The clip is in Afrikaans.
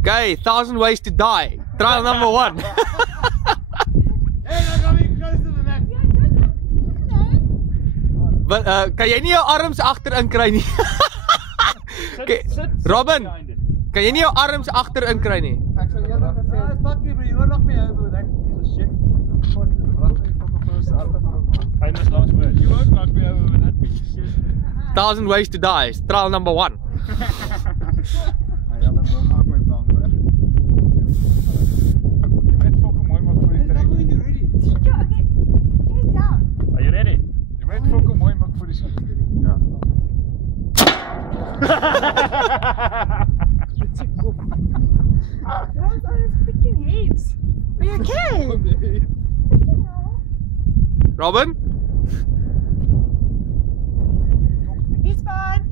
Okay, 1,000 ways to die. Trial number 1. Hey, I'm coming close to the neck. But kan jy nie jou arms agterin kry nie? Okay, Robin, kan jy nie jou arms agterin kry nie? Ek sal eerder gesê, fuck you bro, jy hoor nog my ou met that piece of shit. Famous last words. You won't knock me over with that piece of shit. 1,000 ways to die. Trial number 1. Ja, dan maak my bang hoor. Jy moet fokke mooi maak vir die trek. When you ready. Are you ready? Jy moet fokke mooi maak vir die trek. Ja. Are you okay? Robin? He's fine.